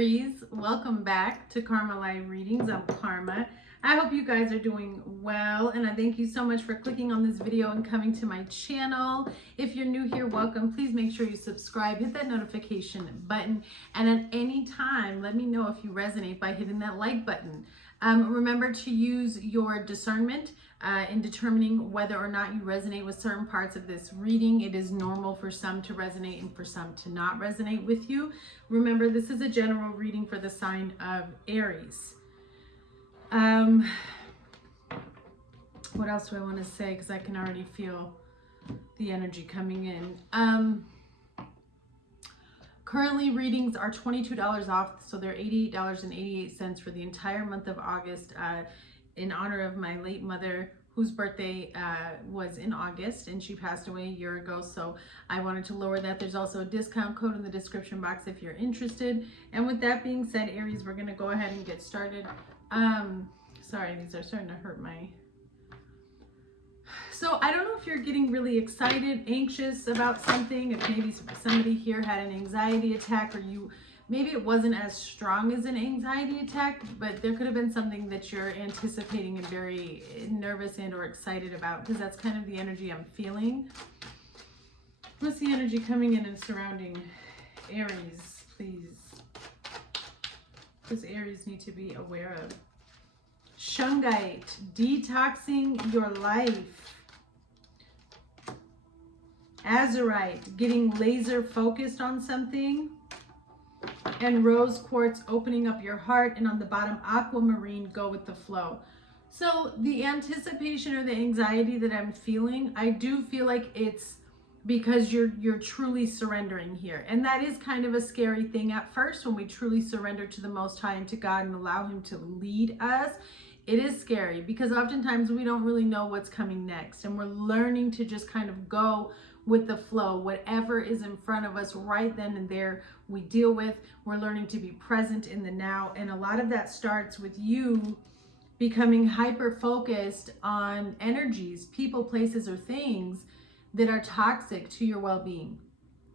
Aries, welcome back to Karma Live Readings. I'm Karma. I hope you guys are doing well, and I thank you so much for clicking on this video and coming to my channel. If you're new here, welcome. Please make sure you subscribe, hit that notification button, and at any time, let me know if you resonate by hitting that like button. Remember to use your discernment in determining whether or not you resonate with certain parts of this reading. It is normal for some to resonate and for some to not resonate with you. Remember, this is a general reading for the sign of Aries. What else do I want to say? Because I can already feel the energy coming in. Currently, readings are $22 off, so they're $88.88 for the entire month of August in honor of my late mother, whose birthday was in August, and she passed away a year ago, so I wanted to lower that. There's also a discount code in the description box if you're interested. And with that being said, Aries, we're going to go ahead and get started. Sorry, these are starting to hurt my... So I don't know if you're getting really excited, anxious about something, if maybe somebody here had an anxiety attack, or maybe it wasn't as strong as an anxiety attack, but there could have been something that you're anticipating and very nervous and or excited about, because that's kind of the energy I'm feeling. What's the energy coming in and surrounding Aries, please? What does Aries need to be aware of? Shungite, detoxing your life. Azurite, getting laser focused on something. And rose quartz, opening up your heart. And on the bottom, aquamarine, go with the flow. So the anticipation or the anxiety that I'm feeling, I do feel like it's because you're truly surrendering here. And that is kind of a scary thing at first, when we truly surrender to the Most High and to God and allow Him to lead us. It is scary because oftentimes we don't really know what's coming next, and we're learning to just kind of go with the flow. Whatever is in front of us right then and there, we deal with. We're learning to be present in the now, and a lot of that starts with you becoming hyper focused on energies, people, places, or things that are toxic to your well-being.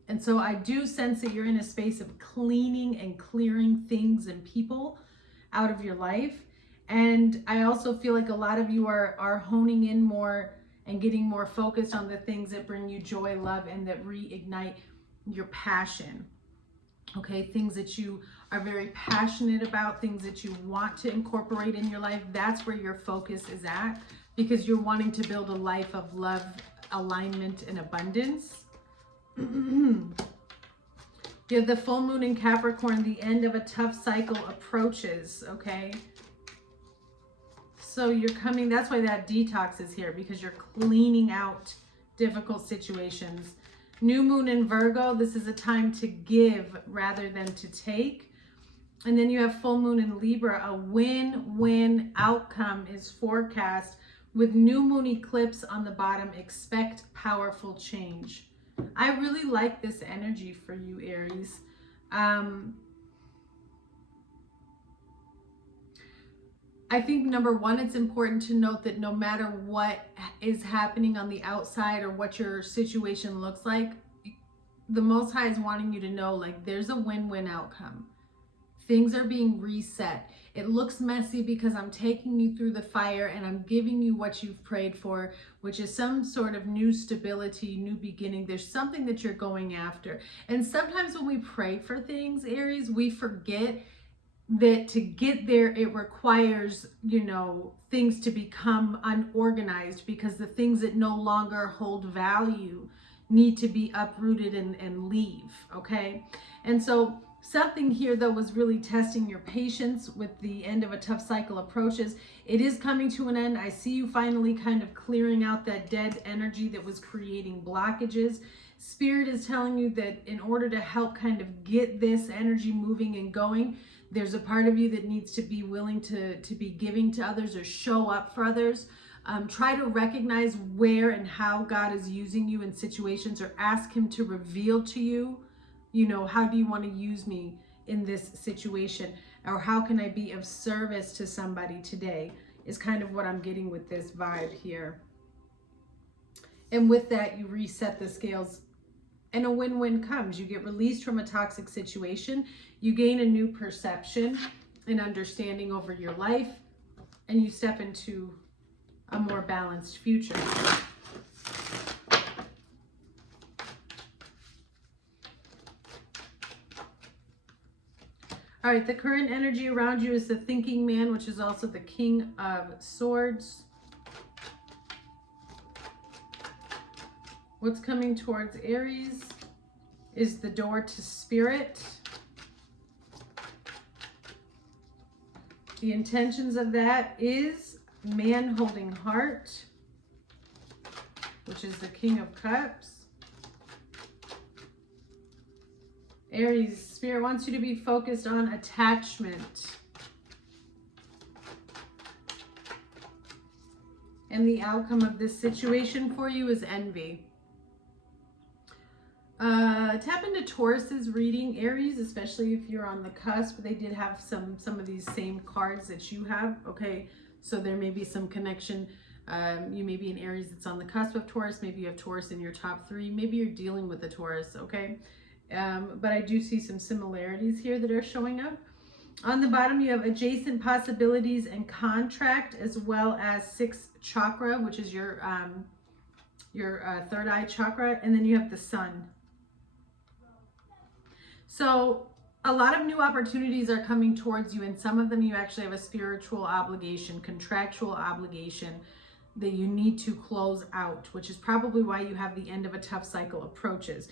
And so I do sense that you're in a space of cleaning and clearing things and people out of your life. And I also feel like a lot of you are honing in more and getting more focused on the things that bring you joy, love, and that reignite your passion. Okay, things that you are very passionate about, things that you want to incorporate in your life. That's where your focus is at, because you're wanting to build a life of love, alignment, and abundance. You have the full moon in Capricorn. The end of a tough cycle approaches, okay? So you're coming, that's why that detox is here, because you're cleaning out difficult situations. New moon in Virgo, this is a time to give rather than to take. And then you have full moon in Libra. A win-win outcome is forecast with new moon eclipse on the bottom. Expect powerful change. I really like this energy for you, Aries. I think number one, it's important to note that no matter what is happening on the outside or what your situation looks like, the Most High is wanting you to know, like, there's a win-win outcome. Things are being reset. It looks messy because I'm taking you through the fire and I'm giving you what you've prayed for, which is some sort of new stability, new beginning. There's something that you're going after. And sometimes when we pray for things, Aries, we forget that to get there, it requires, things to become unorganized, because the things that no longer hold value need to be uprooted and leave, okay? And so something here, though, was really testing your patience with the end of a tough cycle approaches. It is coming to an end. I see you finally kind of clearing out that dead energy that was creating blockages. Spirit is telling you that in order to help kind of get this energy moving and going, there's a part of you that needs to be willing to be giving to others or show up for others. Try to recognize where and how God is using you in situations, or ask Him to reveal to you, how do you want to use me in this situation? Or how can I be of service to somebody today, is kind of what I'm getting with this vibe here. And with that, you reset the scales and a win-win comes. You get released from a toxic situation, you gain a new perception and understanding over your life, and you step into a more balanced future. All right, the current energy around you is the thinking man, which is also the King of Swords. What's coming towards Aries is the door to spirit. The intentions of that is man holding heart, which is the King of Cups. Aries, Spirit wants you to be focused on attachment. And the outcome of this situation for you is envy. Tap into Taurus's reading, Aries, especially if you're on the cusp. They did have some of these same cards that you have, okay? So there may be some connection. You may be an Aries that's on the cusp of Taurus. Maybe you have Taurus in your top 3. Maybe you're dealing with a Taurus, okay? But I do see some similarities here that are showing up. On the bottom, you have adjacent possibilities and contract, as well as 6th chakra, which is your third eye chakra, and then you have the sun. So a lot of new opportunities are coming towards you, and some of them you actually have a spiritual obligation, contractual obligation that you need to close out, which is probably why you have the end of a tough cycle approaches.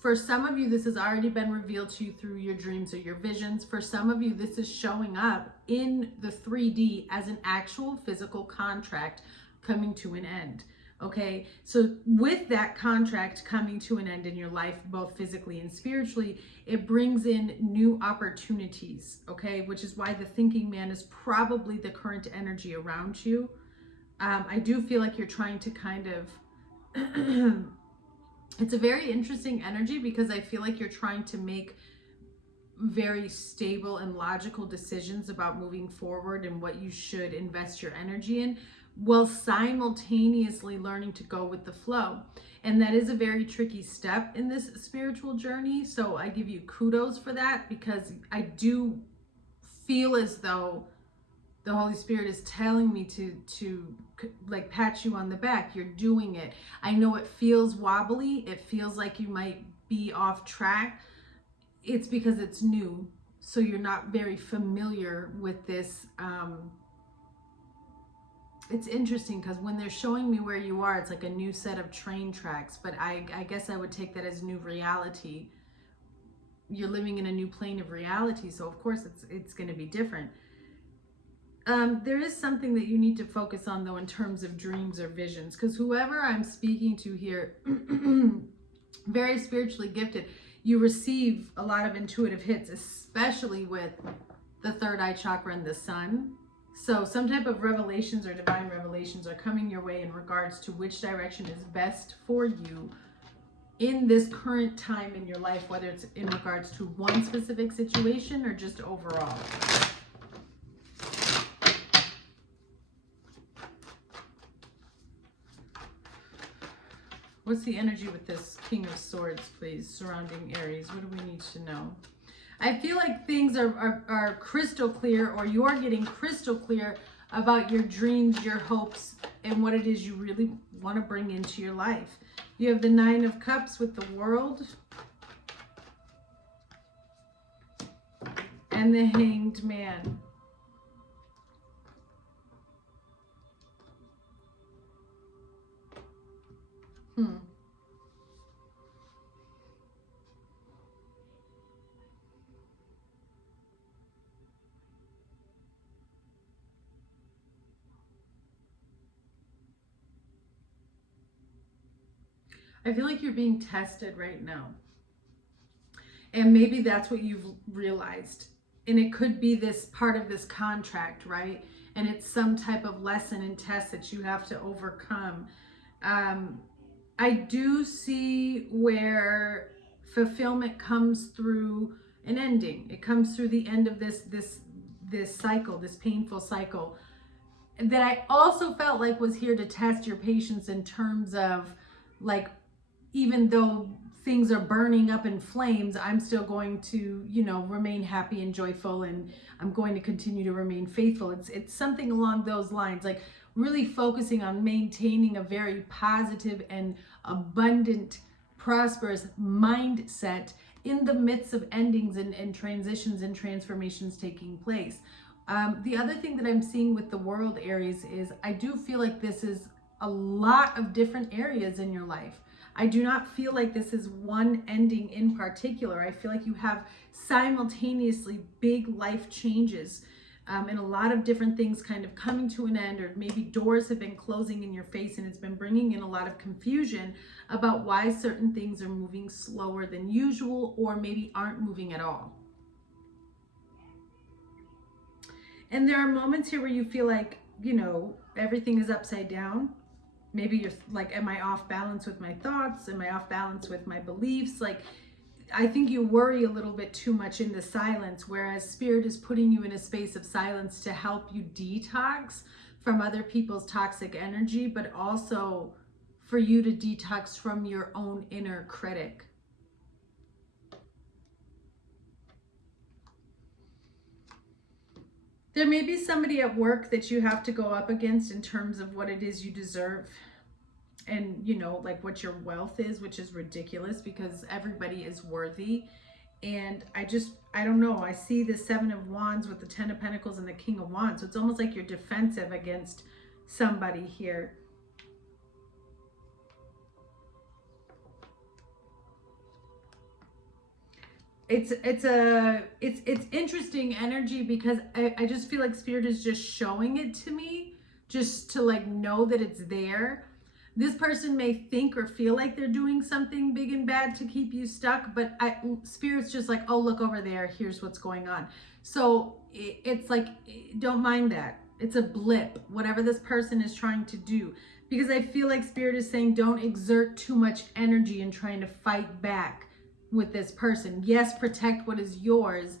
For some of you, this has already been revealed to you through your dreams or your visions. For some of you, this is showing up in the 3D as an actual physical contract coming to an end. Okay, so with that contract coming to an end in your life, both physically and spiritually, it brings in new opportunities, okay, which is why the thinking man is probably the current energy around you. I do feel like you're trying to kind of, it's a very interesting energy because I feel like you're trying to make very stable and logical decisions about moving forward and what you should invest your energy in, while simultaneously learning to go with the flow. And that is a very tricky step in this spiritual journey. So I give you kudos for that, because I do feel as though the Holy Spirit is telling me to like pat you on the back. You're doing it. I know it feels wobbly. It feels like you might be off track. It's because it's new. So you're not very familiar with this. It's interesting because when they're showing me where you are, it's like a new set of train tracks, but I guess I would take that as new reality. You're living in a new plane of reality, so of course it's going to be different. There is something that you need to focus on, though, in terms of dreams or visions, because whoever I'm speaking to here, very spiritually gifted, you receive a lot of intuitive hits, especially with the third eye chakra and the sun. So some type of revelations or divine revelations are coming your way in regards to which direction is best for you in this current time in your life, whether it's in regards to one specific situation or just overall. What's the energy with this King of Swords, please, surrounding Aries? What do we need to know? I feel like things are crystal clear, or you're getting crystal clear about your dreams, your hopes, and what it is you really want to bring into your life. You have the 9 of Cups with the World. And the Hanged Man. I feel like you're being tested right now. And maybe that's what you've realized. And it could be this part of this contract, right? And it's some type of lesson and test that you have to overcome. I do see where fulfillment comes through an ending. It comes through the end of this cycle, this painful cycle, that I also felt like was here to test your patience in terms of, like, even though things are burning up in flames, I'm still going to, you know, remain happy and joyful, and I'm going to continue to remain faithful. It's something along those lines, like really focusing on maintaining a very positive and abundant, prosperous mindset in the midst of endings and transitions and transformations taking place. The other thing that I'm seeing with the world, Aries, is I do feel like this is a lot of different areas in your life. I do not feel like this is one ending in particular. I feel like you have simultaneously big life changes, and a lot of different things kind of coming to an end, or maybe doors have been closing in your face, and it's been bringing in a lot of confusion about why certain things are moving slower than usual, or maybe aren't moving at all. And there are moments here where you feel like, you know, everything is upside down. Maybe you're like, am I off balance with my thoughts? Am I off balance with my beliefs? Like, I think you worry a little bit too much in the silence, whereas Spirit is putting you in a space of silence to help you detox from other people's toxic energy, but also for you to detox from your own inner critic. There may be somebody at work that you have to go up against in terms of what it is you deserve, and, you know, like what your wealth is, which is ridiculous because everybody is worthy. And I don't know, I see the Seven of Wands with the Ten of Pentacles and the King of Wands. So it's almost like you're defensive against somebody here. It's interesting energy, because I just feel like Spirit is just showing it to me, just to like know that it's there. This person may think or feel like they're doing something big and bad to keep you stuck, but Spirit's just like, oh, look over there, here's what's going on. So it's like, don't mind that. It's a blip, whatever this person is trying to do. Because I feel like Spirit is saying, don't exert too much energy in trying to fight back with this person. Yes, protect what is yours.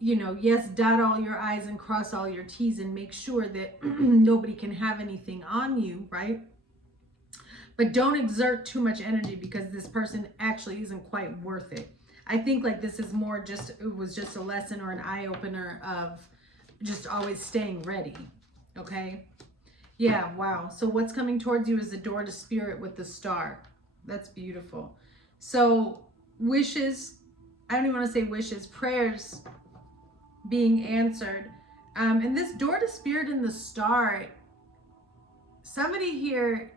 You know, yes, dot all your I's and cross all your T's and make sure that nobody can have anything on you, right? But don't exert too much energy, because this person actually isn't quite worth it. I think like this is more just, it was just a lesson or an eye-opener of just always staying ready, okay? Yeah, wow. So what's coming towards you is the door to Spirit with the star. That's beautiful. So wishes, I don't even want to say wishes, prayers being answered. And this door to Spirit and the star, somebody here,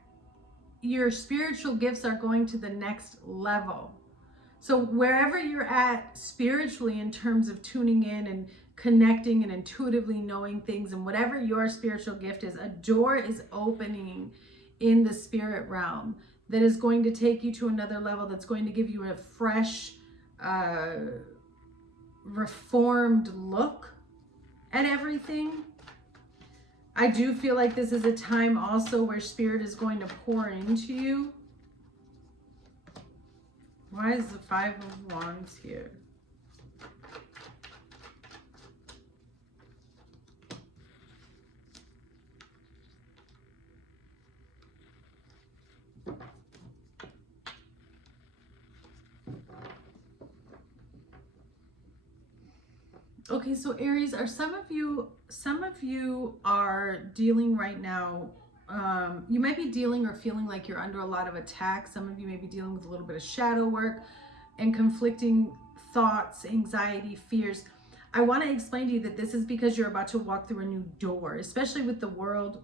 your spiritual gifts are going to the next level. So wherever you're at spiritually in terms of tuning in and connecting and intuitively knowing things, and whatever your spiritual gift is, a door is opening in the spirit realm that is going to take you to another level, that's going to give you a fresh, reformed look at everything. I do feel like this is a time also where Spirit is going to pour into you. Why is the Five of Wands here? Okay, so Aries, are some of you are dealing right now, you might be dealing or feeling like you're under a lot of attack. Some of you may be dealing with a little bit of shadow work and conflicting thoughts, anxiety, fears. I want to explain to you that this is because you're about to walk through a new door, especially with the World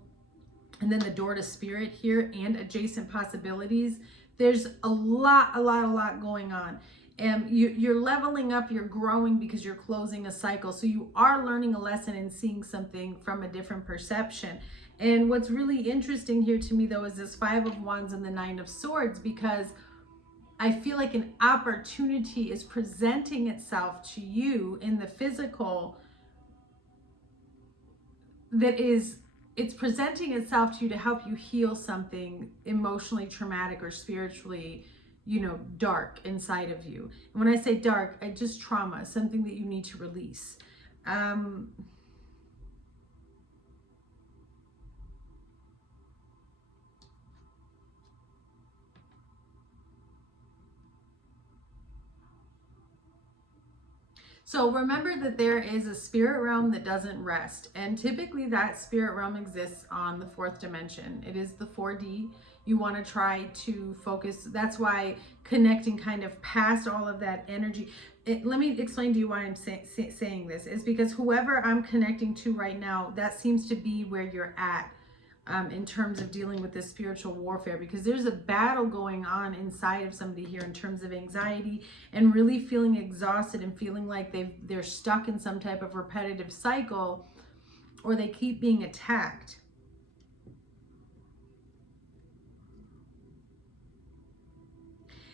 and then the door to Spirit here and adjacent possibilities. There's a lot going on. And you're leveling up, you're growing because you're closing a cycle. So you are learning a lesson and seeing something from a different perception. And what's really interesting here to me, though, is this Five of Wands and the Nine of Swords, because I feel like an opportunity is presenting itself to you in the physical it's presenting itself to you to help you heal something emotionally traumatic or spiritually, you know, dark inside of you. And when I say dark, just trauma, something that you need to release. So remember that there is a spirit realm that doesn't rest. And typically that spirit realm exists on the fourth dimension. It is the 4D. You want to try to focus. That's why connecting kind of past all of that energy. Let me explain to you why I'm saying this. Is because whoever I'm connecting to right now, that seems to be where you're at. In terms of dealing with this spiritual warfare, because there's a battle going on inside of somebody here in terms of anxiety and really feeling exhausted and feeling like they're stuck in some type of repetitive cycle, or they keep being attacked.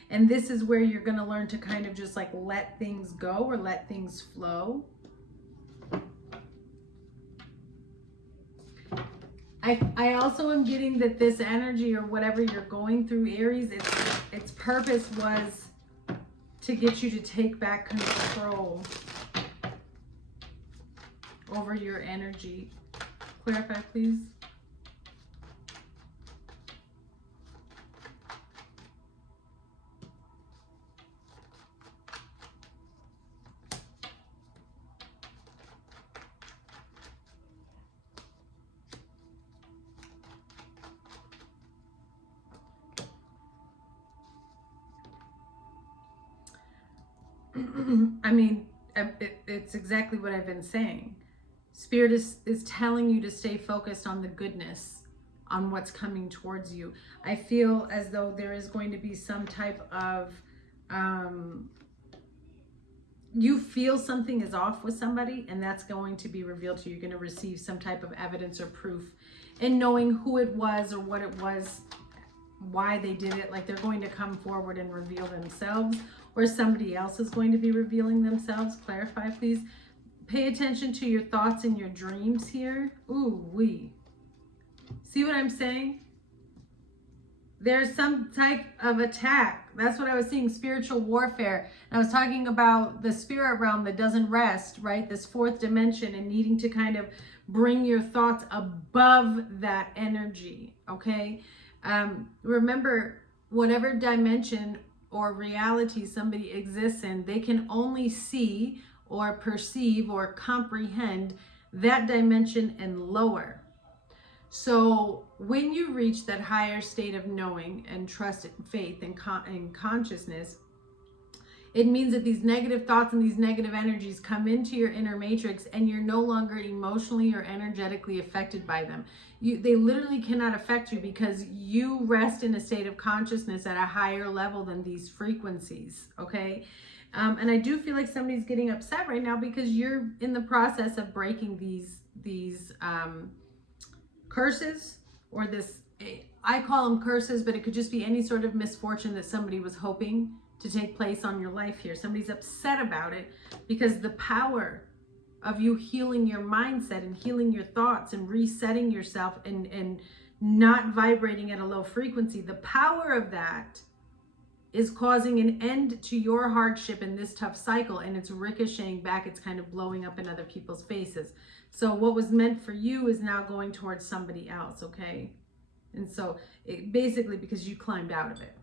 And this is where you're going to learn to kind of just like let things go or let things flow. I also am getting that this energy or whatever you're going through, Aries, its purpose was to get you to take back control over your energy. Clarify, please. I mean, it's exactly what I've been saying. Spirit is telling you to stay focused on the goodness, on what's coming towards you. I feel as though there is going to be some type of, you feel something is off with somebody, and that's going to be revealed to you. You're going to receive some type of evidence or proof. And knowing who it was or what it was, why they did it, like they're going to come forward and reveal themselves, or somebody else is going to be revealing themselves. Clarify, please. Pay attention to your thoughts and your dreams here. Ooh, wee. See what I'm saying? There's some type of attack. That's what I was seeing, spiritual warfare. And I was talking about the spirit realm that doesn't rest, right? This fourth dimension, and needing to kind of bring your thoughts above that energy, okay? Remember, whatever dimension or reality somebody exists in, they can only see or perceive or comprehend that dimension and lower. So when you reach that higher state of knowing and trust and faith and consciousness, it means that these negative thoughts and these negative energies come into your inner matrix, and you're no longer emotionally or energetically affected by them. They literally cannot affect you, because you rest in a state of consciousness at a higher level than these frequencies, okay? And I do feel like somebody's getting upset right now because you're in the process of breaking these curses, or this, I call them curses, but it could just be any sort of misfortune that somebody was hoping to take place on your life here. Somebody's upset about it because the power of you healing your mindset and healing your thoughts and resetting yourself and not vibrating at a low frequency, the power of that is causing an end to your hardship in this tough cycle, and it's ricocheting back. It's kind of blowing up in other people's faces. So what was meant for you is now going towards somebody else, okay? And so basically because you climbed out of it.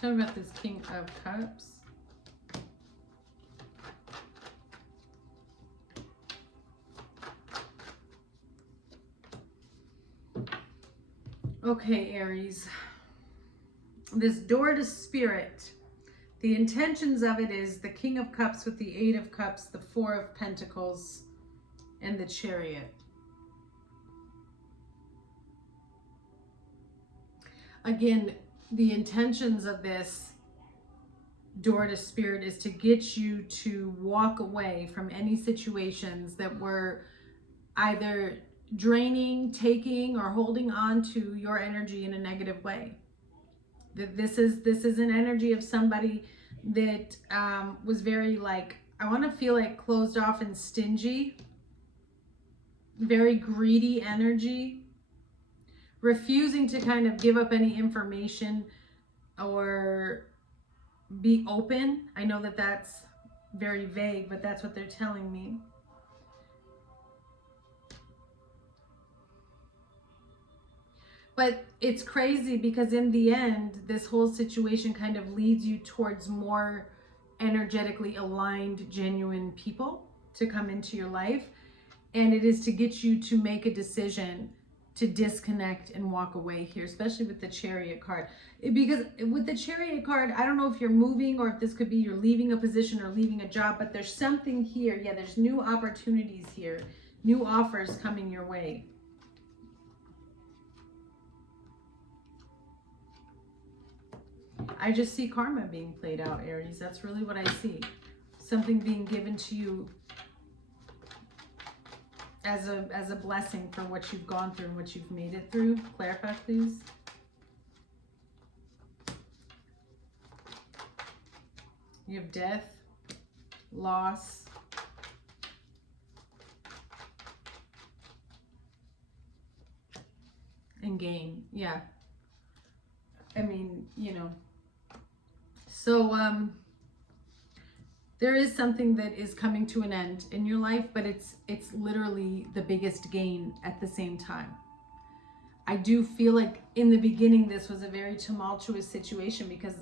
Tell me about this King of Cups. Okay, Aries. This door to spirit, the intentions of it is the King of Cups with the Eight of Cups, the Four of Pentacles, and the Chariot. Again, the intentions of this door to spirit is to get you to walk away from any situations that were either draining, taking, or holding on to your energy in a negative way. This is an energy of somebody that was very, like, I want to feel like closed off and stingy, very greedy energy, refusing to kind of give up any information or be open. I know that that's very vague, but that's what they're telling me. But it's crazy because in the end, this whole situation kind of leads you towards more energetically aligned, genuine people to come into your life. And it is to get you to make a decision to disconnect and walk away here, especially with the Chariot card. Because with the Chariot card, I don't know if you're moving or if this could be you're leaving a position or leaving a job, but there's something here. Yeah, there's new opportunities here, new offers coming your way. I just see karma being played out, Aries. That's really what I see. Something being given to you as a blessing for what you've gone through and what you've made it through. Clarify, please. You have death, loss, and gain. Yeah. I mean, you know. So, there is something that is coming to an end in your life, but it's literally the biggest gain at the same time. I do feel like in the beginning, this was a very tumultuous situation because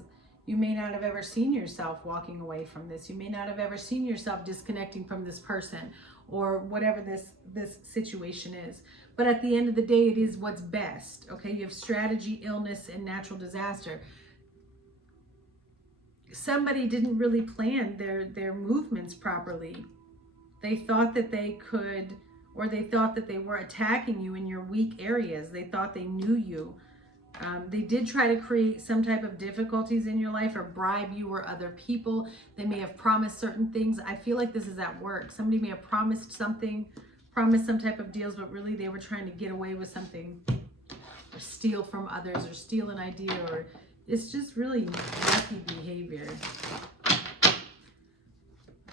you may not have ever seen yourself walking away from this. You may not have ever seen yourself disconnecting from this person or whatever this situation is. But at the end of the day, it is what's best. Okay, you have strategy, illness, and natural disaster. Somebody didn't really plan their movements properly. They thought that they could, or they thought that they were attacking you in your weak areas. They thought they knew you. They did try to create some type of difficulties in your life or bribe you or other people. They may have promised certain things. I feel like this is at work. Somebody may have promised something, promised some type of deals, but really they were trying to get away with something or steal from others or steal an idea, or it's just really yucky behavior.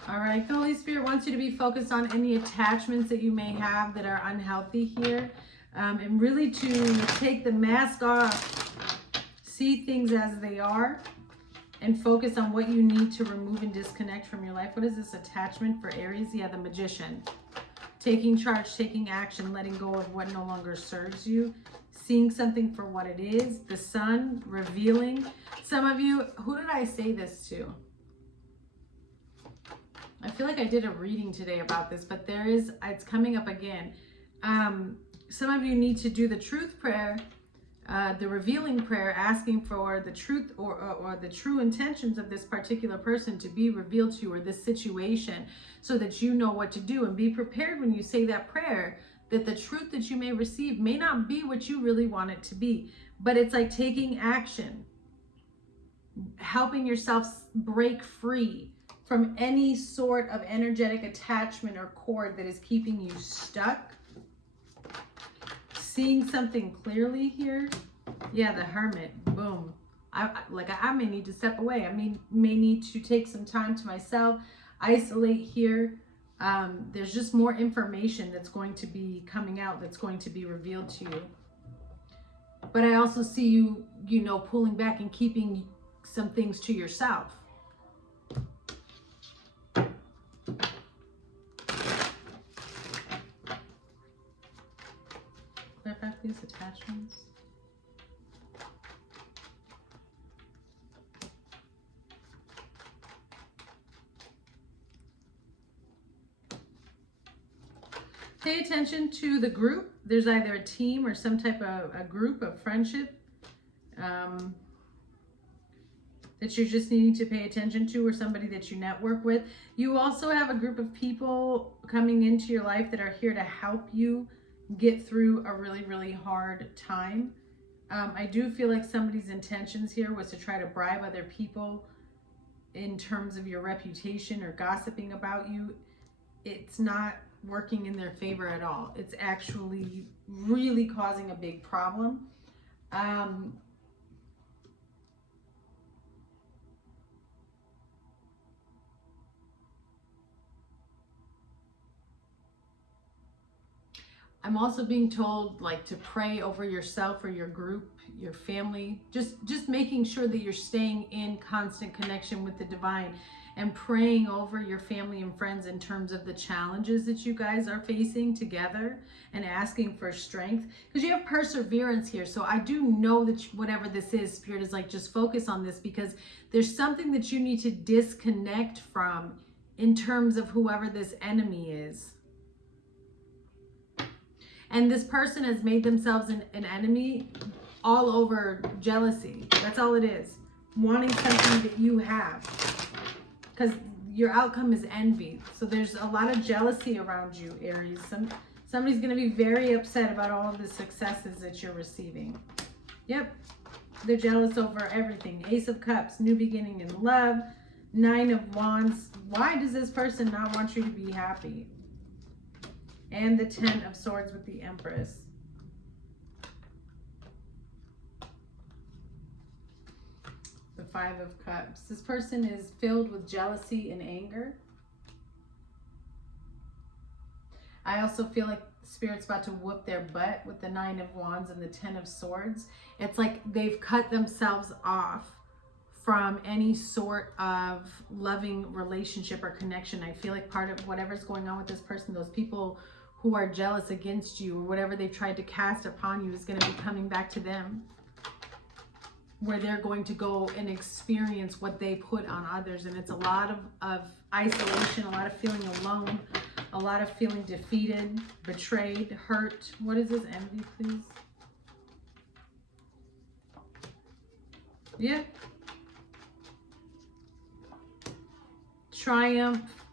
All right, the Holy Spirit wants you to be focused on any attachments that you may have that are unhealthy here. And really to take the mask off, see things as they are, and focus on what you need to remove and disconnect from your life. What is this attachment for Aries? Yeah, the Magician. Taking charge, taking action, letting go of what no longer serves you, seeing something for what it is. The Sun, revealing. Some of you, who did I say this to? I feel like I did a reading today about this, but it's coming up again. Some of you need to do the truth prayer, the revealing prayer, asking for the truth or the true intentions of this particular person to be revealed to you, or this situation, so that you know what to do. And be prepared when you say that prayer, that the truth that you may receive may not be what you really want it to be. But it's like taking action, helping yourself break free from any sort of energetic attachment or cord that is keeping you stuck. Seeing something clearly here. Yeah, the Hermit. Boom. I may need to step away. I may need to take some time to myself, isolate here. There's just more information that's going to be coming out, that's going to be revealed to you. But I also see you, pulling back and keeping some things to yourself. Back these attachments. Pay attention to the group. There's either a team or some type of a group of friendship that you're just needing to pay attention to, or somebody that you network with. You also have a group of people coming into your life that are here to help you get through a really, really hard time. I do feel like somebody's intentions here was to try to bribe other people in terms of your reputation or gossiping about you. It's not working in their favor at all. It's actually really causing a big problem. I'm also being told like to pray over yourself or your group, your family, just making sure that you're staying in constant connection with the divine and praying over your family and friends in terms of the challenges that you guys are facing together and asking for strength, because you have perseverance here. So I do know that whatever this is, Spirit is like, just focus on this, because there's something that you need to disconnect from in terms of whoever this enemy is. And this person has made themselves an enemy all over jealousy. That's all it is. Wanting something that you have. Because your outcome is envy. So there's a lot of jealousy around you, Aries. Somebody's going to be very upset about all of the successes that you're receiving. Yep. They're jealous over everything. Ace of Cups, new beginning in love. 9 of Wands. Why does this person not want you to be happy? And the 10 of Swords with the Empress. The 5 of Cups. This person is filled with jealousy and anger. I also feel like Spirit's about to whoop their butt with the 9 of Wands and the 10 of Swords. It's like they've cut themselves off from any sort of loving relationship or connection. I feel like part of whatever's going on with this person, those people who are jealous against you or whatever they've tried to cast upon you, is going to be coming back to them, where they're going to go and experience what they put on others. And it's a lot of isolation, a lot of feeling alone, a lot of feeling defeated, betrayed, hurt. What is this? Envy, please. Yeah. Triumph,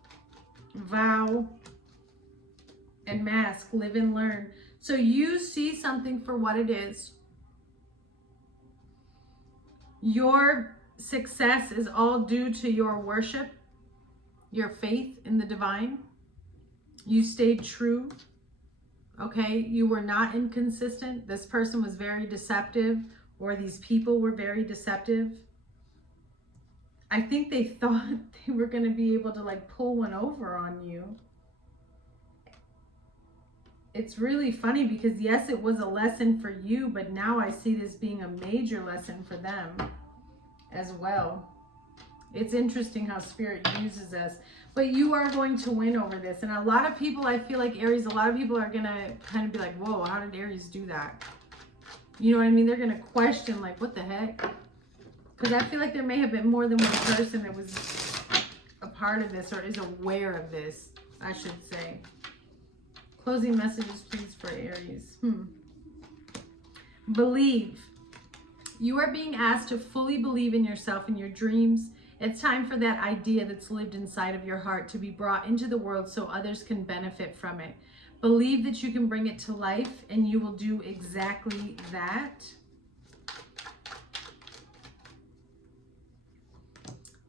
vow, and mask, live and learn. So you see something for what it is. Your success is all due to your worship, your faith in the divine. You stayed true. Okay, you were not inconsistent. This person was very deceptive, or these people were very deceptive. I think they thought they were going to be able to like pull one over on you. It's really funny because yes, it was a lesson for you, but now I see this being a major lesson for them as well. It's interesting how Spirit uses us, but you are going to win over this. And a lot of people, I feel like Aries, a lot of people are going to kind of be like, whoa, how did Aries do that? You know what I mean? They're going to question like, what the heck? Because I feel like there may have been more than one person that was a part of this or is aware of this, I should say. Closing messages, please, for Aries. Believe. You are being asked to fully believe in yourself and your dreams. It's time for that idea that's lived inside of your heart to be brought into the world so others can benefit from it. Believe that you can bring it to life, and you will do exactly that.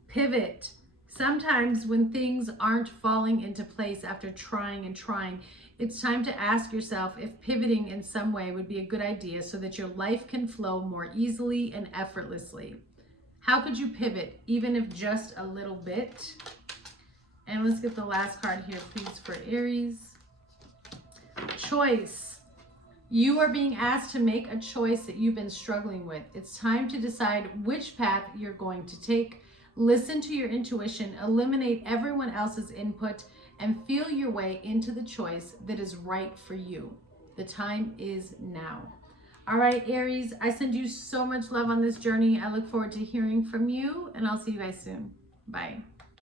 Pivot. Sometimes when things aren't falling into place after trying and trying, it's time to ask yourself if pivoting in some way would be a good idea so that your life can flow more easily and effortlessly. How could you pivot, even if just a little bit? And let's get the last card here, please, for Aries. Choice. You are being asked to make a choice that you've been struggling with. It's time to decide which path you're going to take. Listen to your intuition, eliminate everyone else's input, and feel your way into the choice that is right for you. The time is now. All right, Aries, I send you so much love on this journey. I look forward to hearing from you, and I'll see you guys soon. Bye.